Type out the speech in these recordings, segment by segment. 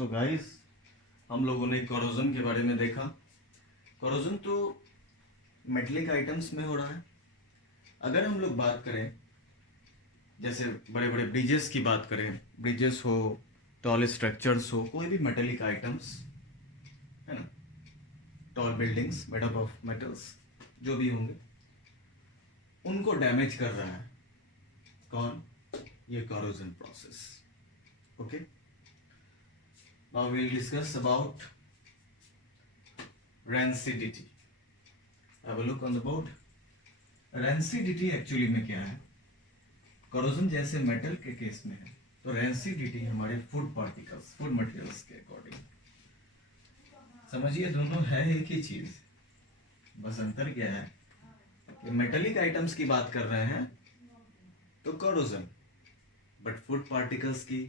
So guys, हम लोगों ने कोरोजन के बारे में देखा। कोरोजन तो मेटलिक आइटम्स में हो रहा है। अगर हम लोग बात करें, जैसे बड़े बड़े ब्रिजेस की बात करें, ब्रिजेस हो, टॉल स्ट्रक्चर्स हो, कोई भी मेटेलिक आइटम्स है ना, tall buildings made up of metals जो भी होंगे, उनको डैमेज कर रहा है कौन? ये corrosion process. Okay, now we will discuss about rancidity. Have a look on the board. Rancidity actually में क्या है? कोरोजन जैसे मेटल के केस में है, तो रेंसिडिटी हमारे फूड पार्टिकल्स, फूड मटेरियल्स के अकॉर्डिंग। समझिए, दोनों है एक ही चीज, बस अंतर क्या है कि मेटेलिक आइटम्स की बात कर रहे हैं तो कोरोजन, बट फूड पार्टिकल्स की,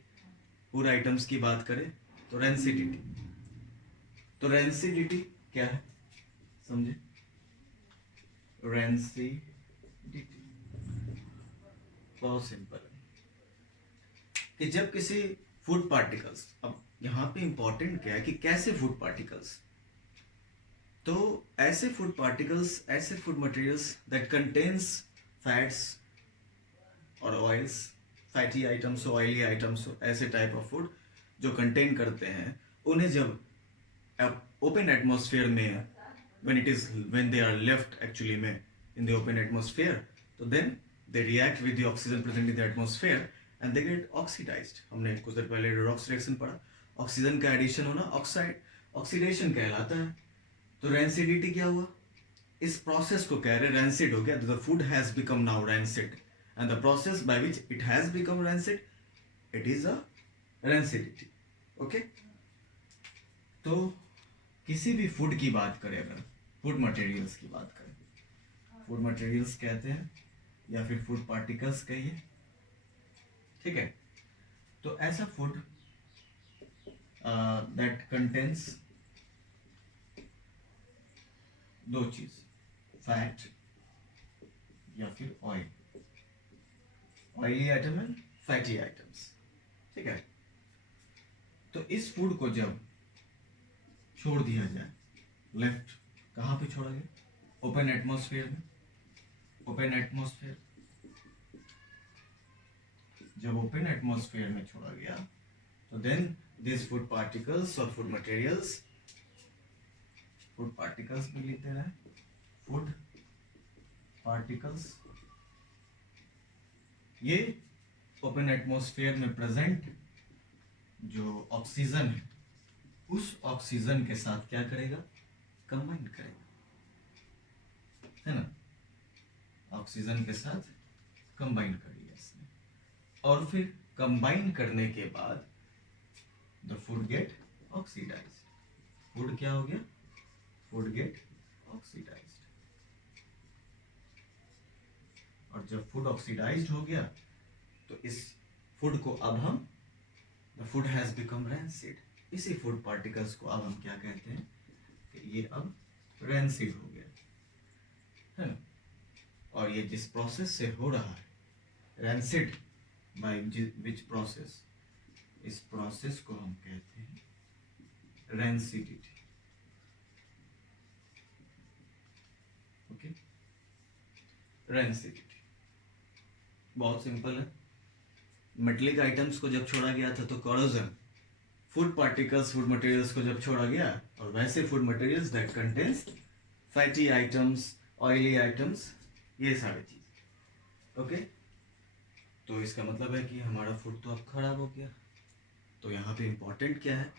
फूड आइटम्स की बात करें तो रेंसिडिटी। तो रेंसिडिटी क्या है समझे? रेंसिडिटी बहुत सिंपल है कि जब किसी फूड पार्टिकल्स, अब यहाँ पे इंपॉर्टेंट क्या है कि कैसे फूड पार्टिकल्स, तो ऐसे फूड पार्टिकल्स, ऐसे food materials that contains fats और ऑयल्स, फैटी आइटम्स हो, ऑयली आइटम्स हो, ऐसे टाइप ऑफ फूड जो कंटेन करते हैं, उन्हें जब ओपन एटमॉस्फेयर में, when they are left actually में in the open atmosphere, तो then they react with the oxygen present in the atmosphere and they get oxidized. हमने कुछ देर पहले redox reaction पढ़ा, ऑक्सीजन का एडिशन होना ऑक्सीडेशन कहलाता है। तो रेंसिडिटी क्या हुआ? इस प्रोसेस को कह रहे रैंसिड हो गया, the food has become now rancid and the process by which it has become rancid, it is a rancidity. Okay, तो किसी भी फूड की बात करें, अगर फूड मटेरियल्स की बात करें, फूड मटेरियल्स कहते हैं या फिर फूड पार्टिकल्स कहिए, ठीक है, तो ऐसा फूड दैट कंटेन्स दो चीज, फैट या फिर oil, oily item and fatty items, ठीक है। तो इस फूड को जब छोड़ दिया जाए, लेफ्ट, कहाँ पे छोड़ा गया? ओपन एटमॉस्फेयर में। ओपन एटमॉस्फेयर, जब ओपन एटमॉस्फेयर में छोड़ा गया तो देन दिस फूड पार्टिकल्स और फूड मटेरियल्स, फूड पार्टिकल्स भी लेते रहे, फूड पार्टिकल्स, ये ओपन एटमॉस्फेयर में प्रेजेंट जो ऑक्सीजन है, उस ऑक्सीजन के साथ क्या करेगा? कंबाइन करेगा, है ना, ऑक्सीजन के साथ कंबाइन करेगा इसने, और फिर कंबाइन करने के बाद the food get oxidized. Food क्या हो गया? Food get oxidized. और जब फूड ऑक्सीडाइज्ड हो गया तो इस फूड को अब हम, the food has become rancid, इसी फूड पार्टिकल्स को अब हम क्या कहते हैं कि ये अब रैंसिड हो गया, है ना। और ये जिस प्रोसेस से हो रहा है रैंसिड, बाय विच प्रोसेस, इस प्रोसेस को हम कहते हैं रैंसिडिटी। ओके, रैंसिडिटी बहुत सिंपल है। मेटलिक आइटम्स को जब छोड़ा गया था तो corrosion, food particles, food materials को जब छोड़ा गया, और वैसे food materials that contains fatty items, oily items, ये सारी चीज। ओके, तो इसका मतलब है कि हमारा फूड तो अब खराब हो गया। तो यहाँ पे इंपॉर्टेंट क्या है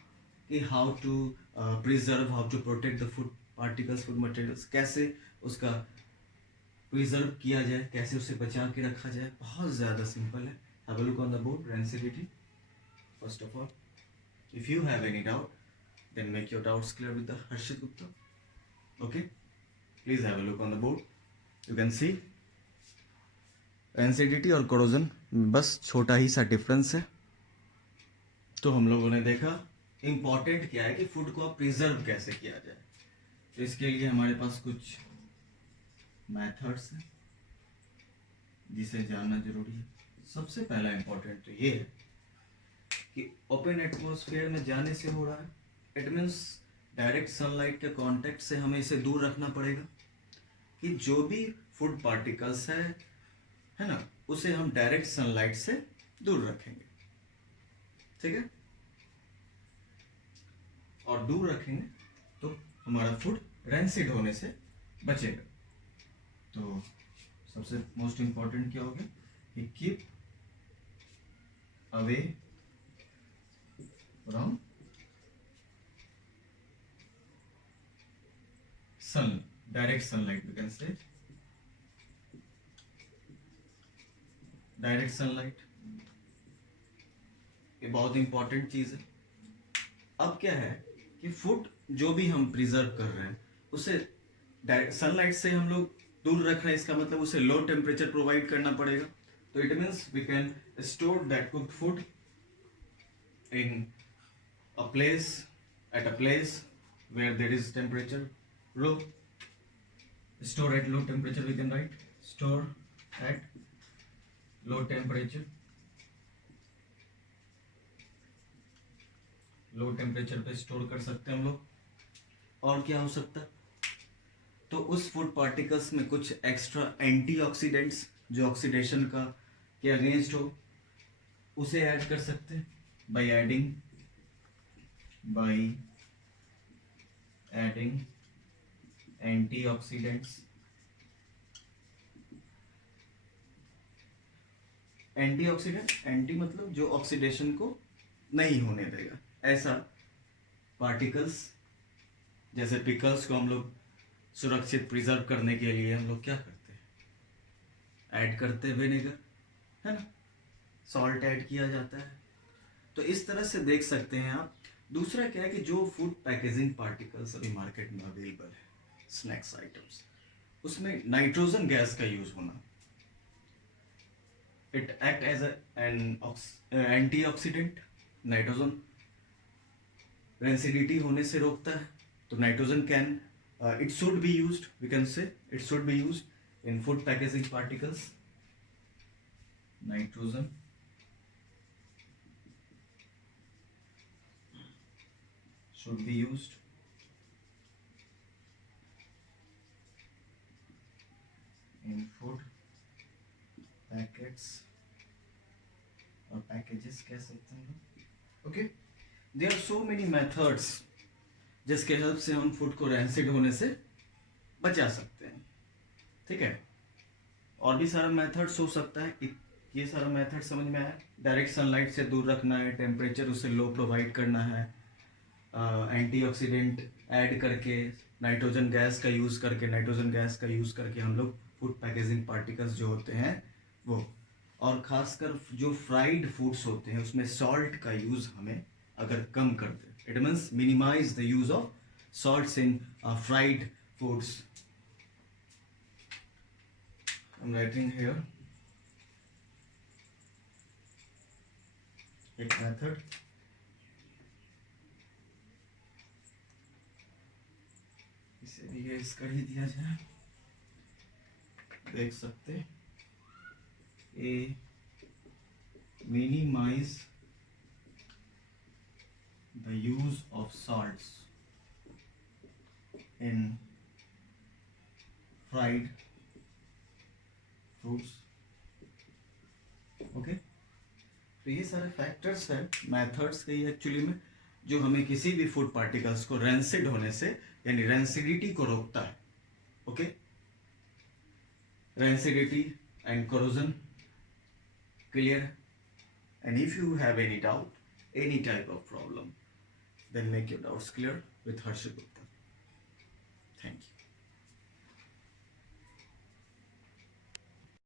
कि how to preserve, how to protect the food particles, food materials, कैसे उसका प्रिजर्व किया जाए, कैसे उसे बचा के रखा जाए, बहुत ज़्यादा सिंपल है। Have a look on the board, rancidity. First of all, if you have any doubt, then make your doubts clear with the Harshit Gupta. Okay, please have a look on the board. You can see rancidity और corrosion बस छोटा ही सा difference है। तो हम लोगों ने देखा इम्पॉर्टेंट क्या है कि फूड को प्रिजर्व कैसे किया जाए। तो इसके लिए हमारे पास कुछ मेथड्स हैं जिसे जानना जरूरी है। सबसे पहला इम्पॉर्टेंट तो ये है कि ओपन एटमॉस्फेयर में जाने से हो रहा है, इट मीन्स डायरेक्ट सनलाइट के कांटेक्ट से हमें इसे दूर रखना पड़ेगा। कि जो भी फूड पार्टिकल्स है ना, उसे हम डायरेक्ट सनलाइट से दूर रखेंगे, ठीक है। और दूर रखेंगे तो हमारा फूड रेंसिड होने से बचेगा। तो सबसे मोस्ट इंपॉर्टेंट क्या होगा कि keep away from sun, direct sunlight, we can say direct sunlight, ये बहुत इंपॉर्टेंट चीज है। अब क्या है कि फूड जो भी हम प्रिजर्व कर रहे हैं उसे सनलाइट से हम लोग दूर रख रहे हैं, इसका मतलब उसे लो टेम्परेचर प्रोवाइड करना पड़ेगा। तो it means we can store that cooked food in a place, at a place where there is temperature low. Store at low temperature, we can write store at low temperature. Low temperature पे store कर सकते हैं हम लोग। और क्या हो सकता है, तो उस फूड पार्टिकल्स में कुछ एक्स्ट्रा एंटीऑक्सीडेंट्स जो ऑक्सीडेशन का के अगेंस्ट हो, उसे ऐड कर सकते हैं by adding antioxidants. Antioxidant, anti मतलब जो ऑक्सीडेशन को नहीं होने देगा, ऐसा पार्टिकल्स। जैसे पिकल्स को हम लोग सुरक्षित प्रिजर्व करने के लिए हम लोग क्या करते हैं, ऐड करते हैं विनेगर, है ना, सॉल्ट ऐड किया जाता है। तो इस तरह से देख सकते हैं आप। दूसरा क्या है कि जो फूड पैकेजिंग पार्टिकल्स अभी मार्केट में अवेलेबल है, स्नैक्स आइटम्स, उसमें नाइट्रोजन गैस का यूज होना, it act as an antioxidant. Nitrogen rancidity होने से रोकता है। तो nitrogen can it should be used, we can say it should be used in food packaging particles. Nitrogen should be used in food packets और packages कह सकते हैं। Okay, there are so many methods जिसके help से हम food को rancid होने से बचा सकते हैं, ठीक है। और भी सारा मेथड्स हो सकता है। ये सारा मेथड समझ में आया। डायरेक्ट सनलाइट से दूर रखना है, टेम्परेचर उसे लो प्रोवाइड करना है, एंटीऑक्सीडेंट ऐड करके, नाइट्रोजन गैस का यूज़ करके हम लोग फूड पैकेजिंग पार्टिकल्स जो होते हैं वो, और ख़ासकर जो फ्राइड फूड्स होते हैं उसमें सॉल्ट का यूज़ हमें अगर कम कर दे, it means minimise the use of salts in fried foods. I'm writing here एक मेथड, इसे भी ये इसका ही दिया जाए, देख सकते ए minimise the use of salts in fried fruits. Okay, तो ये सारे फैक्टर्स हैं, मेथड्स के एक्चुअली में, जो हमें किसी भी फूड पार्टिकल्स को रेंसिड होने से, यानी रेंसिडिटी को रोकता है। Okay, rancidity and corrosion clear. And if you have any doubt, any type of problem, then make your doubts clear with Harshit Gupta. Thank you.